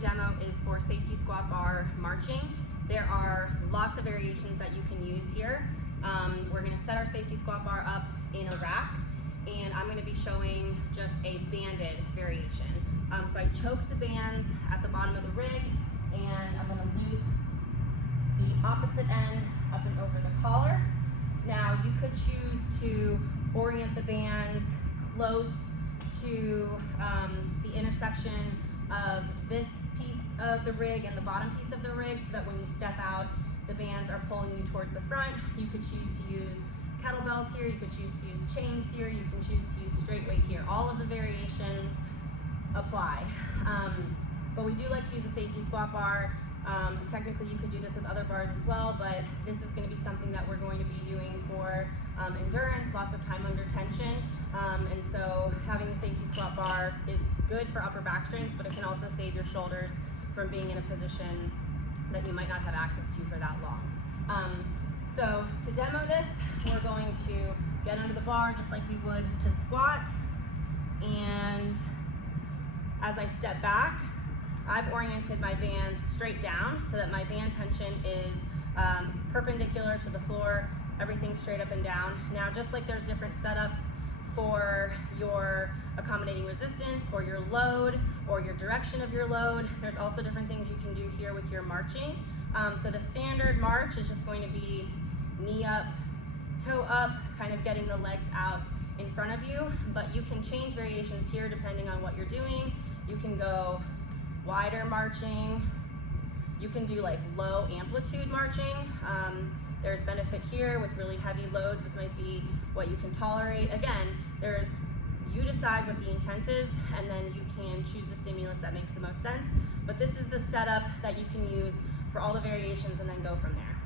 demo is for safety squat bar marching. There are lots of variations that you can use here. We're going to set our safety squat bar up in a rack, and I'm going to be showing just a banded variation. So I choked the bands at the bottom of the rig, and I'm going to loop the opposite end up and over the collar. Now you could choose to orient the bands close to the intersection of this piece of the rig and the bottom piece of the rig, so that when you step out, the bands are pulling you towards the front. You could choose to use kettlebells here, you could choose to use chains here, you can choose to use straight weight here. All of the variations apply. But we do like to use a safety squat bar. Technically you could do this with other bars as well, but this is going to be something that we're going to be doing for endurance, lots of time under tension. And so having a safety squat bar is good for upper back strength, but it can also save your shoulders from being in a position that you might not have access to for that long. So to demo this, we're going to get under the bar just like we would to squat, and as I step back, I've oriented my bands straight down so that my band tension is perpendicular to the floor, everything straight up and down. Now, just like there's different setups for your accommodating resistance or your load or your direction of your load, there's also different things you can do here with your marching. So the standard march is just going to be knee up, toe up, kind of getting the legs out in front of you, but you can change variations here depending on what you're doing. You can go wider marching, you can do like low amplitude marching. There's benefit here with really heavy loads. This might be what you can tolerate. Again, you decide what the intent is, and then you can choose the stimulus that makes the most sense. But this is the setup that you can use for all the variations and then go from there.